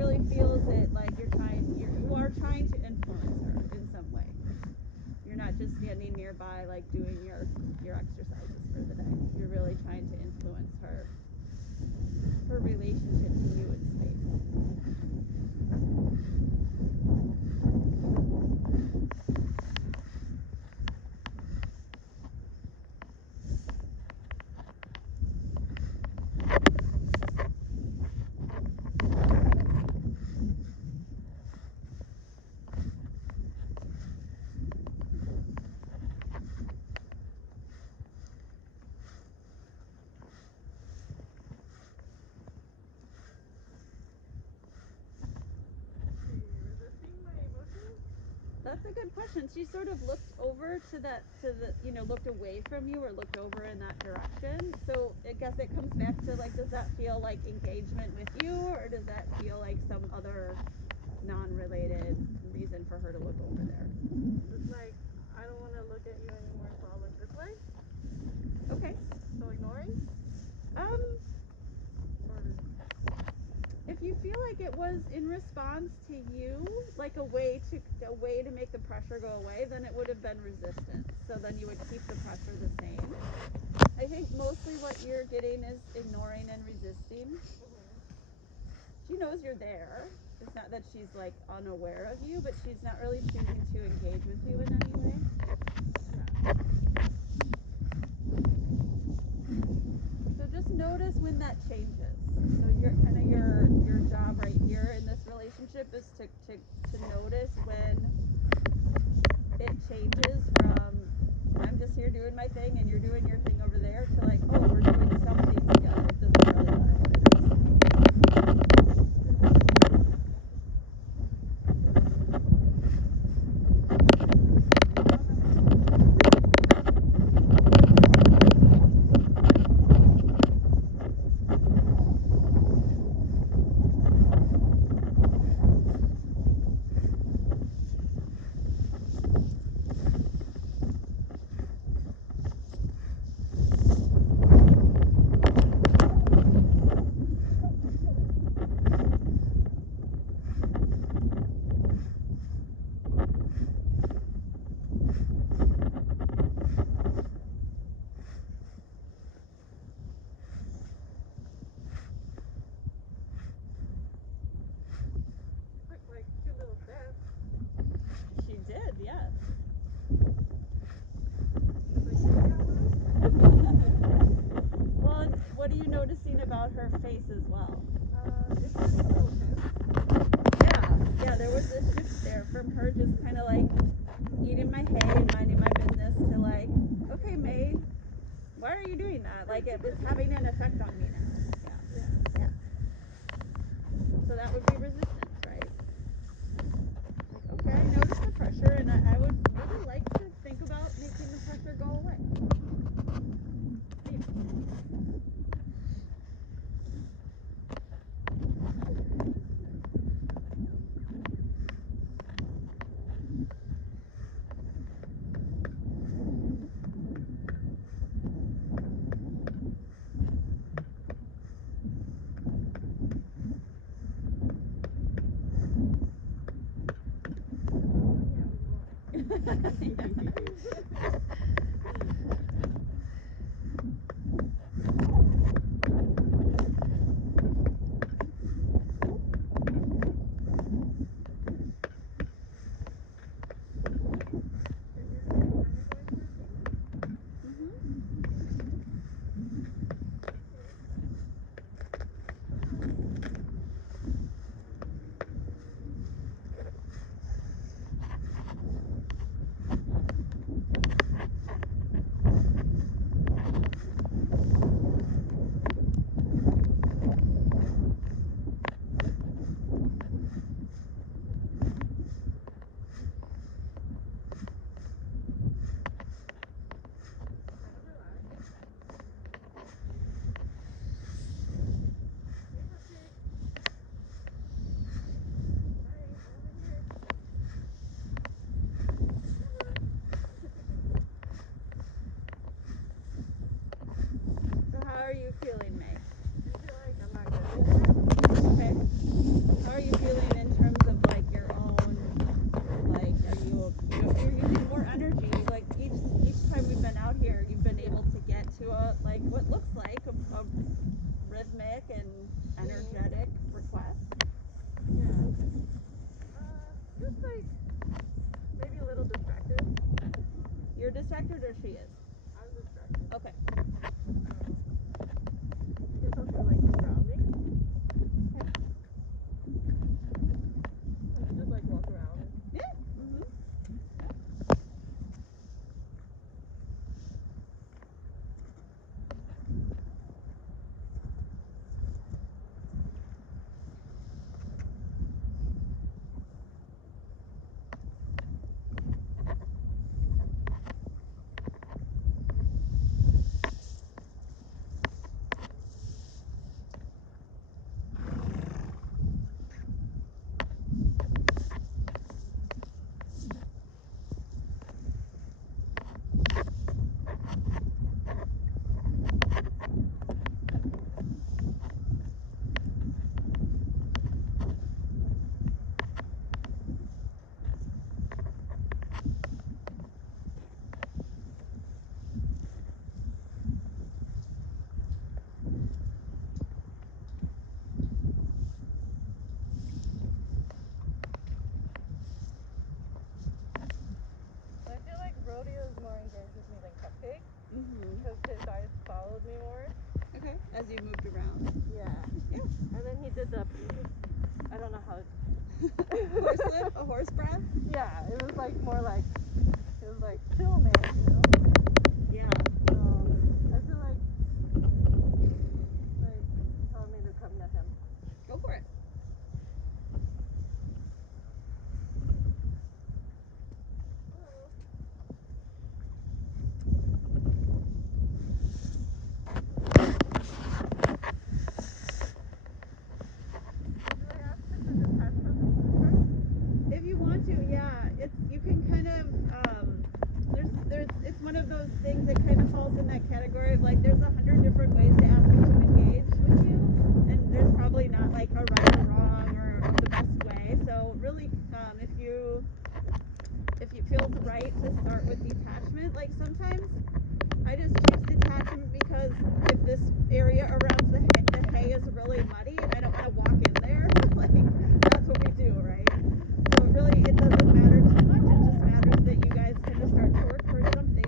really feels it like you are trying to influence her in some way. You're not just standing nearby like doing your exercises for the day. You're really trying to influence her relationship to you in space. That's a good question. She sort of looked over to the looked away from you or looked over in that direction. So I guess it comes back to like, does that feel like engagement with you, or does that feel like some other non-related reason for her to look over there? It's like, I don't want to look at you anymore, so I'll look this way. Okay. So ignoring? If you feel like it was in response to you, like a way to make the pressure go away, then it would have been resistance. So then you would keep the pressure the same. I think mostly what you're getting is ignoring and resisting. She knows you're there. It's not that she's like unaware of you, but she's not really choosing to engage with you in any way. So just notice when that changes. So your job right here in this relationship is to notice when it changes from I'm just here doing my thing and you're doing your thing over there to like, oh, we're doing something together. It doesn't really matter what it is. Like cute little steps. She did, yes. Well, what are you noticing about her face as well? It's just a little tense. Yeah, there was this shift there from her just kind of like eating my hay and minding my business to like, okay, May, why are you doing that? Like it was having an effect on me now. Yeah. So that would be resistance, right? Like, okay, I notice the pressure, and I would really like to think about making the pressure go away. Yeah. as you moved around. Yeah. Yeah. And then he did the, I don't know how. Horse lip, a horse breath. Yeah, it was like more like, it was like chill man, Yeah. I feel like telling me to come to him. Go for it. If you want to, yeah, you can kind of it's one of those things that kind of falls in that category of like there's 100 different ways to ask him to engage with you, and there's probably not like a right or wrong or the best way. So really, if it feels right to start with detachment, like sometimes I just choose detachment because if this area around the hay is really muddy and I don't want to walk in there, like that's what we do, right? So it doesn't matter too much. It just matters that you guys kind of start to work towards something.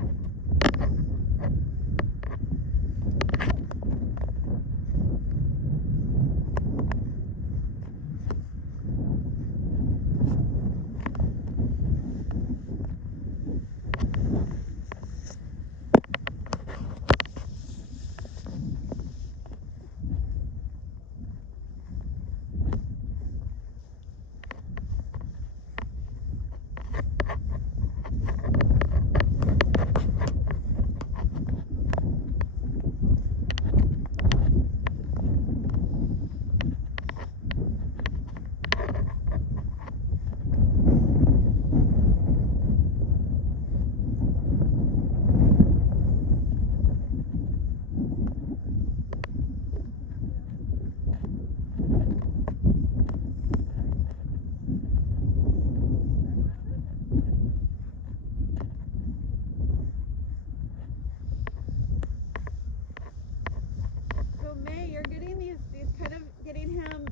So May, you're getting these kind of getting him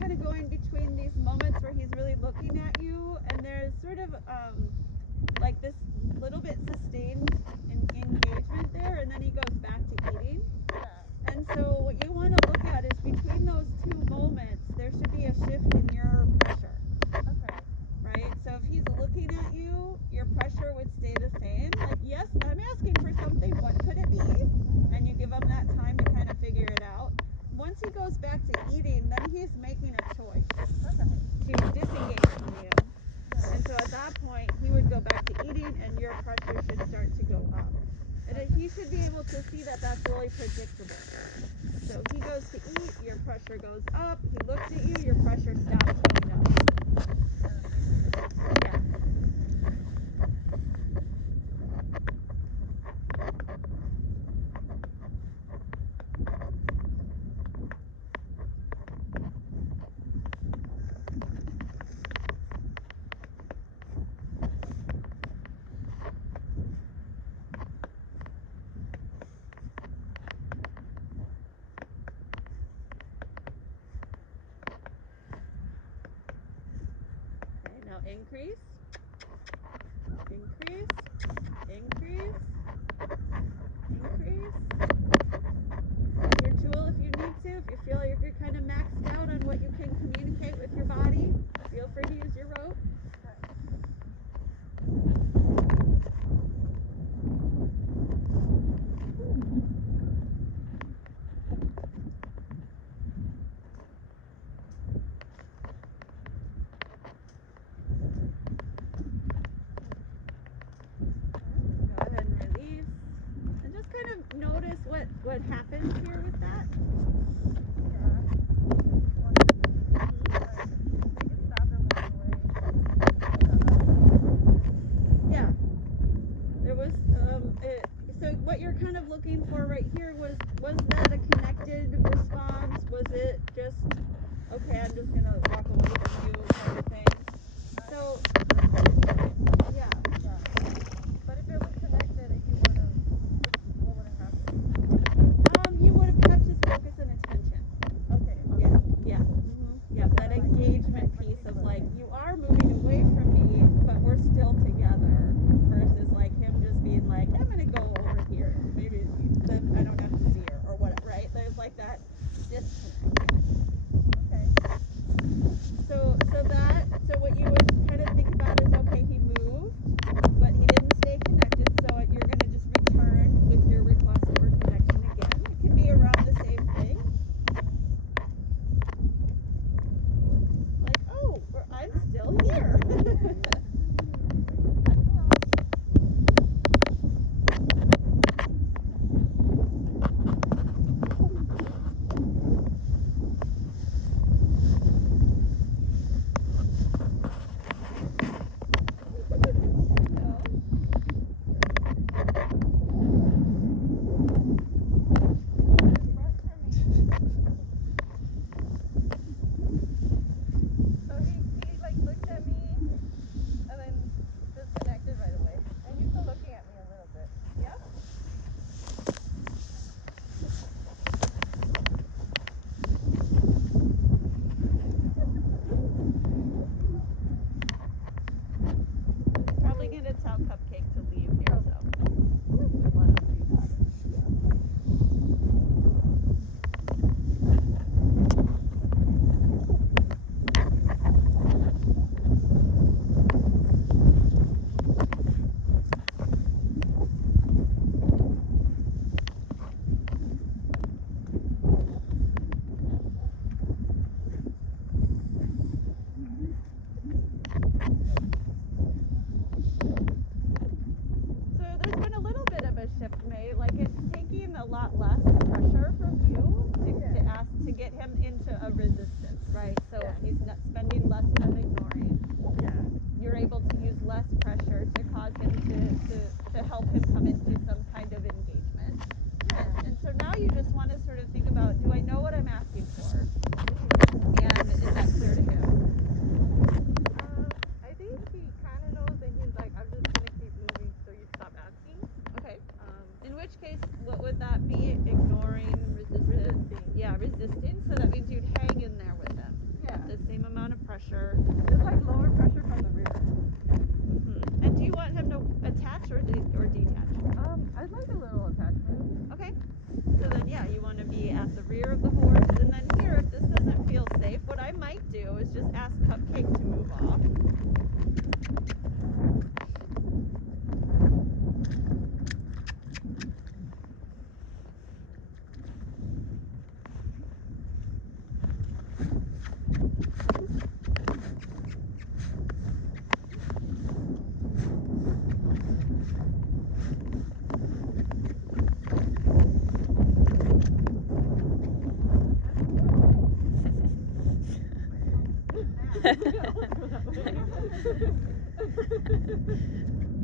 kind of going between these moments where he's really looking at you, and there's sort of like this little bit sustained engagement there, and then he goes back to eating. And so what you want to look at is between those two moments, there should be a shift in your pressure. Okay. Right? So if he's looking at you, your pressure would stay the same. Like, yes, I'm asking for something. What could it be? And you give him that time to kind of figure it out. Once he goes back to eating, then he's making a choice to disengage from you. And so at that point, he would go back to eating, and your pressure should start to go up. And he should be able to see that that's really predictable. So he goes to eat, your pressure goes up. He looks at you, your pressure stops going up. Yeah. Okay, now increase, increase, increase, increase. Use your tool if you need to. If you feel like you're kind of maxed out on what you can communicate with your body, feel free to use your rope. Go ahead and release. And just kind of notice what happens here with that. Yeah. There was so what you're kind of looking for right here was that a connected response? Was it just okay, I'm just gonna walk away from you kind of thing? So yeah. But if it was connected, what would have happened? You would have pressure from you Yeah. to ask to get him into a resistance, right? So Yeah. if he's not spending less time ignoring, Yeah. you're able to use less pressure to cause him to help him come into some kind of engagement. Yeah. And so now you just want to sort of think about, do I know what I'm asking for? And is that clear to him? I think he kind of knows, and he's like, I'm just gonna keep moving so you stop asking. Okay. In which case, what would that be? Ignoring, resisting? Yeah, resisting. So that means you'd hang in there with him. Yeah. The same amount of pressure. Just like lower pressure from the rear. Mm-hmm. And do you want him to attach or detach? I'd like a little attachment. Okay. So then, yeah, you want to be at the rear of the horse. And then here, if this doesn't feel safe, what I might do is just ask Cupcake to move off.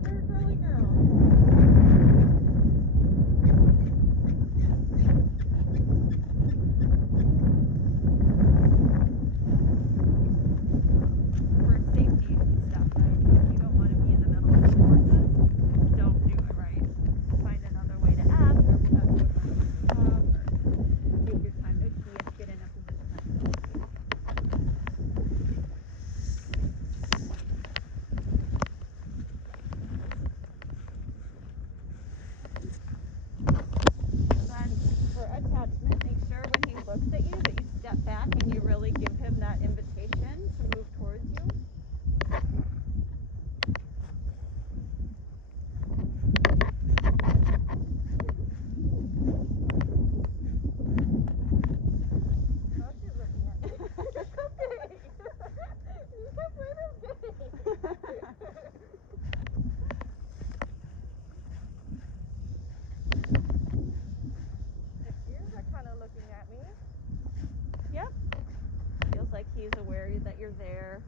Her girly girl. For safety stuff, right? If you don't want to be in the middle of the horses, don't do it, right? Find another way to ask, or ask what time to move off, or take your time to get in a position that feels safe. Then for attachment, make sure when he looks at you that you step back and you really give him that invitation to move towards you. How's she looking at me? Cupcake! You can't play this game! His ears are kind of looking at me. Yep. Feels like he's aware that you're there.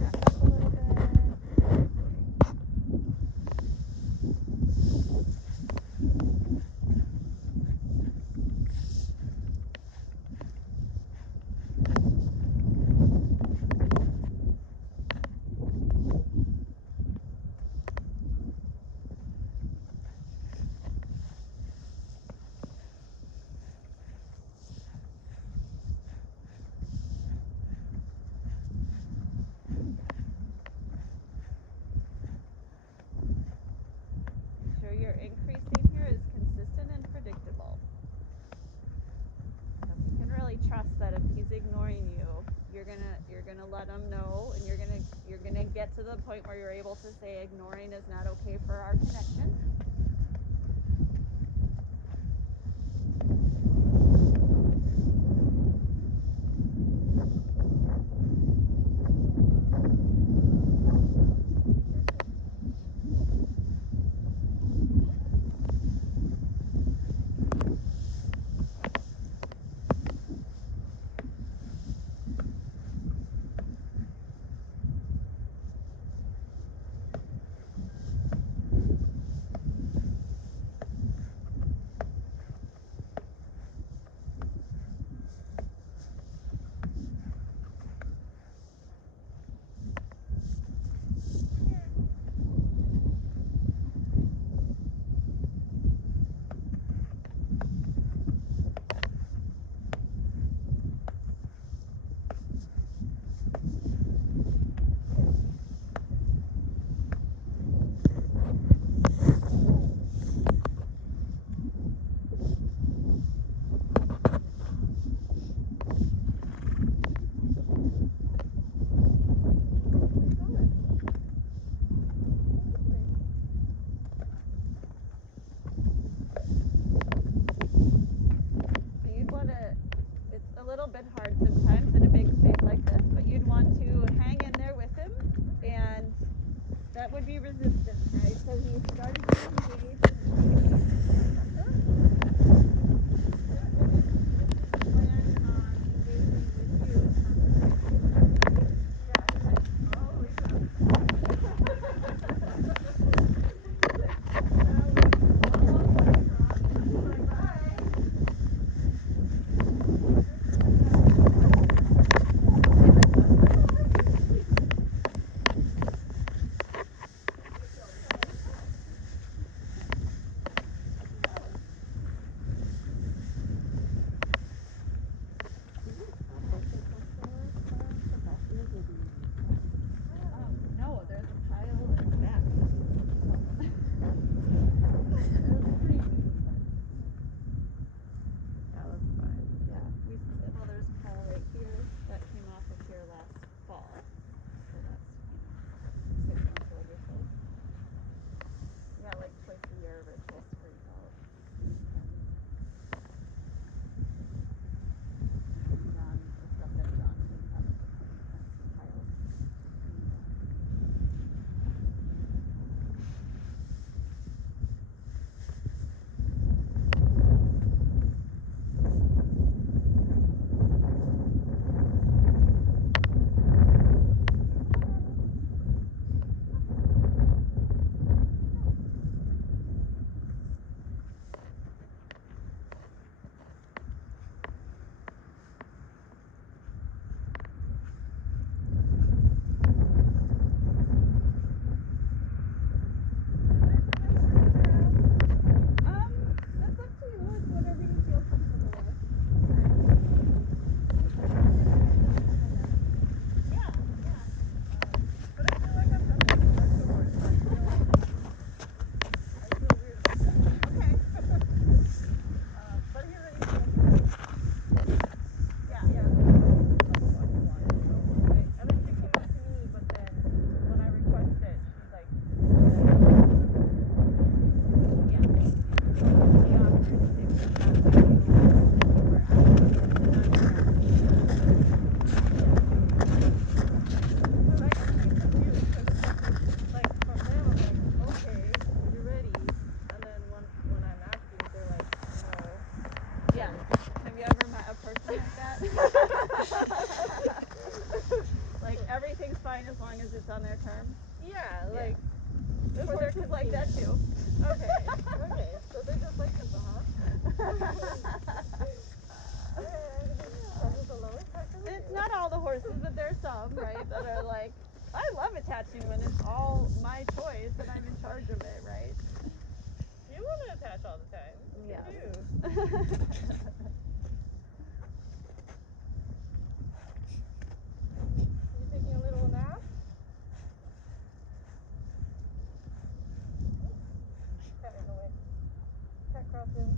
Back up a little bit. Make sure your increasing here is consistent and predictable. So you can really trust that if he's ignoring you, you're gonna let him know, and you're gonna get to the point where you're able to say ignoring is not okay for our connection. that would be resistance, right? So he started to engage and plan on engaging with you in terms of Yeah, he's like, oh, yeah. no, there's a pile in the back. Yeah, that's fine. Yeah, well, there's a pile right here that came off of here last fall. So that's, 6 months old or so. Yeah, like twice a year, Rich will scrape out. And the stuff that John cleans out of the fencing piles. That's up to you. It's whatever you feel comfortable with. Yeah, yeah. But I feel like I've done this before, so I feel weird about that. Okay. But he already Yeah. Right. And then she came up to me, but then when I requested, she's like, Yeah. He offered to chat with you before asking you to not because I get pretty confused because like from them I'm like, okay, you're ready, and then when I'm asking, they're like, no. Yeah. Have you ever met a person like that? Like everything's fine as long as it's on their terms? Yeah, like This for horse their is like that too. Okay, okay. So they're just like, huh? Charges the lowest price of the It's year. not all the horses, but there's some, right, that are like, I love attaching when it's all my choice and I'm in charge of it, right? You want to attach all the time. Yeah. You do. You taking a little nap? Cat in the way. Cat crossing.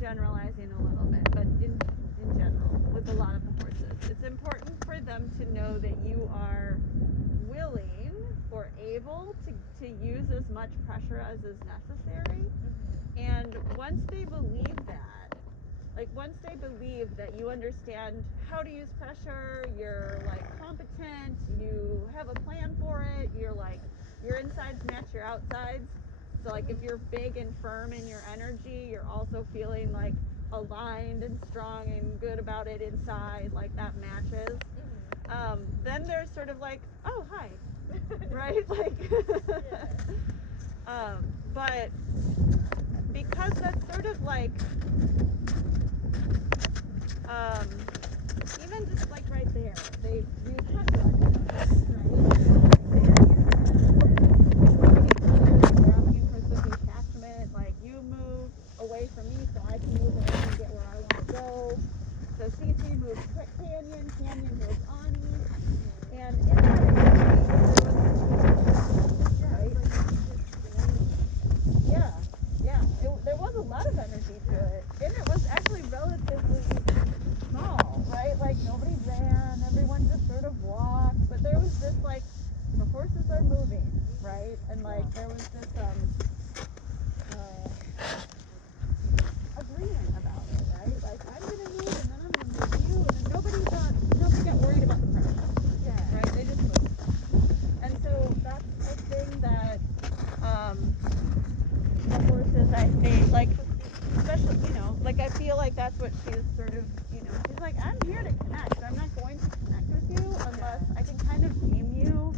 generalizing a little bit, but in general, with a lot of the horses, it's important for them to know that you are willing or able to use as much pressure as is necessary. And once they believe that, like once they believe that you understand how to use pressure, you're like competent, you have a plan for it, you're like your insides match your outsides. So like if you're big and firm in your energy, you're also feeling like aligned and strong and good about it inside, like that matches. Then they're sort of like, oh hi, right? Like, but because that's sort of like, even just like right there, you touch it, right? They're asking for some detachment, like you move away from me so I can move away and get where I want to go. So Cece moves Canyon, Canyon moves Ani, and in that exchange, there was, yeah, there was a lot of energy to it, and it was actually relatively small, right? Like nobody ran, everyone just sort of walked, but there was this like, the horses are moving, right? And like there was this agreement about it, right? Like I'm gonna move and then I'm gonna move you, and then nobody got worried about the pressure, right? They just moved. And so that's the thing that the horses, I think, like, especially, like I feel like that's what she's sort of, she's like, I'm here to connect. I'm not going to connect with you unless I can kind of deem you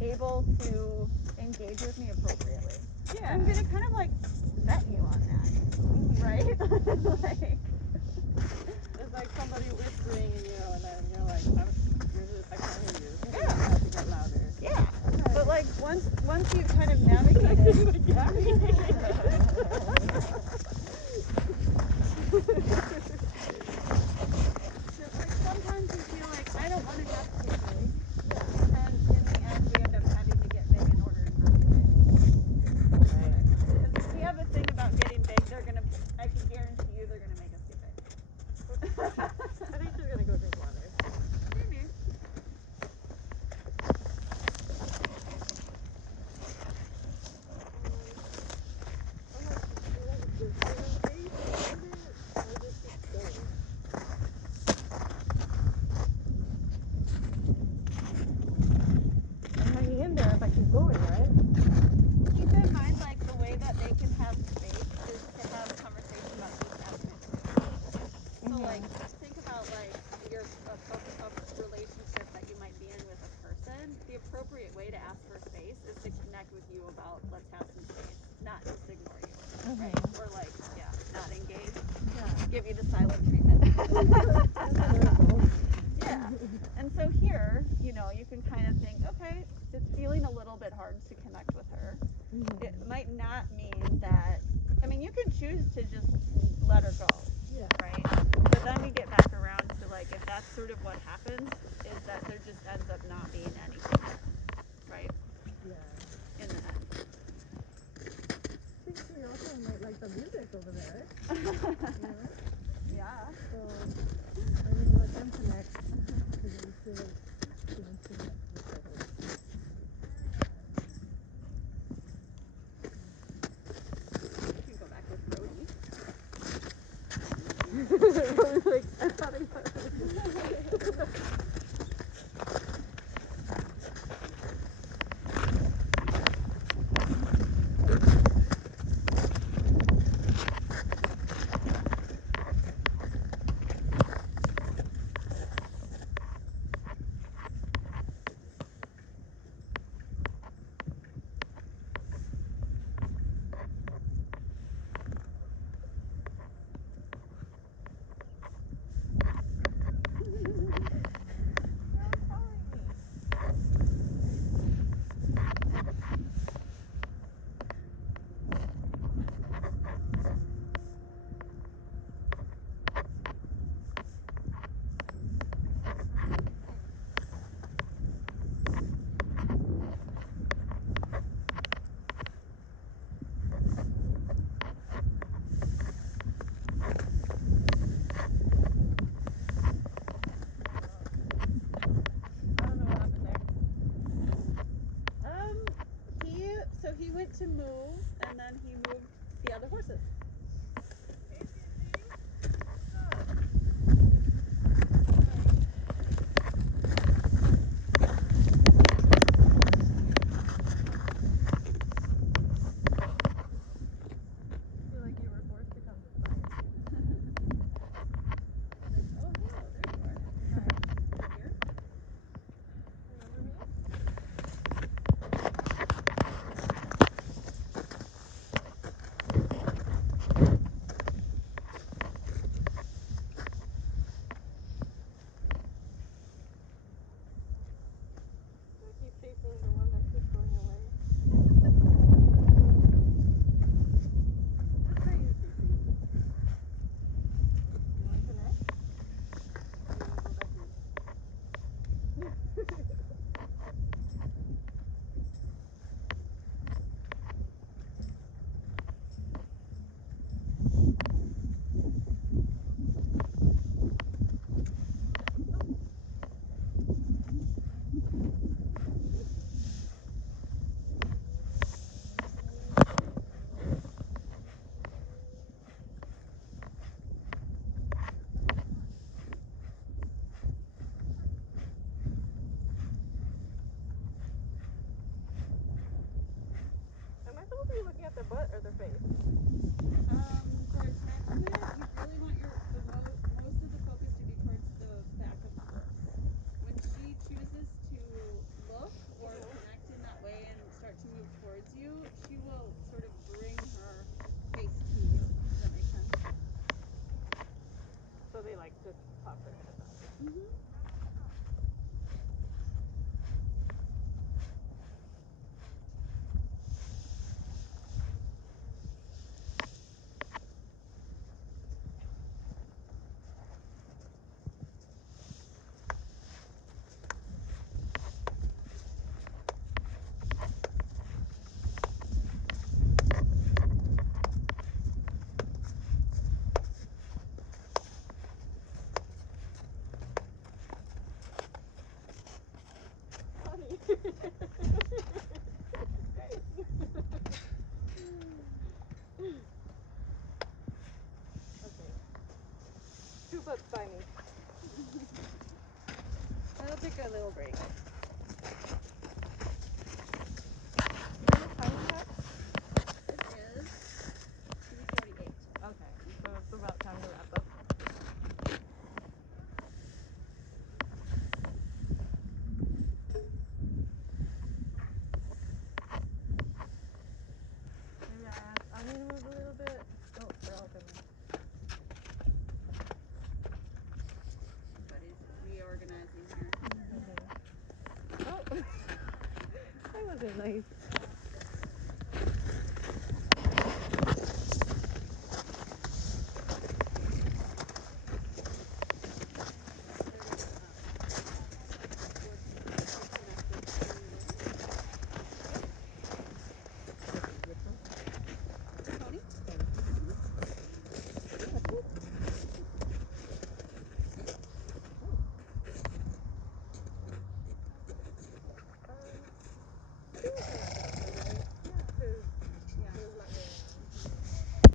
able to engage with me appropriately. Yeah. I'm gonna kind of like vet you on that, right? Like, it's like somebody whispering in you, and then you're like, I can't hear you. Yeah. You have to get louder. Yeah. But like once you kind of navigate it, like sometimes you feel like I don't want to have to get big, and in the end we end up having to get big in order not to get big. Right. Because if we have a thing about getting big, I can guarantee you they're gonna make us get big. I think she's gonna go drink water. Maybe. I'm hanging in there if I keep going, right? Keep in mind, like, the way that they can have space is to have a conversation about detachment too. So, like, think about, like, a relationship that you might be in with a person. The appropriate way to ask for space is to connect with you about, let's have some space, not just ignore you, right? Or, like, not engage. Yeah. Give you the silent treatment. Yeah. And so here, you can kind of think, okay, it's feeling a little bit hard to connect with her. It might not mean that, you can choose to just let her go, right? But then we get back around to, like, if that's sort of what happens, is that there just ends up not being anything there, right? Yeah. In the end. I think we also might like the music over there. Yeah. So I'm gonna let them connect. Because I'm still feeling too much with their horse. You can go back with Brody. Like, I thought I got it to move, and then he moved the other horses. Hey, Gigi. What's up? I feel like you were forced to come to the fire. Like, oh, hello, there you are. Hi. Right here. Remember me? I keep chasing the one that keeps going away. Good for you, Cece. You want to connect? Or you want to go back in? Am I supposed to be looking at their butt or their face? For attachment, you really want most of the focus to be towards the back of the horse. When she chooses to look or connect in that way and start to move towards you, she will sort of bring her face to you. Does that make sense? So they like just pop their head back. Mm-hmm. Honey. Okay. Two butts by me. I'll take a little break. What time is that? It is 2:48. Okay, so it's about time to wrap up. Maybe I ask Ani to move a little bit. Oh, they're all coming. Everybody's reorganizing here. Oh, that wasn't nice. Pony?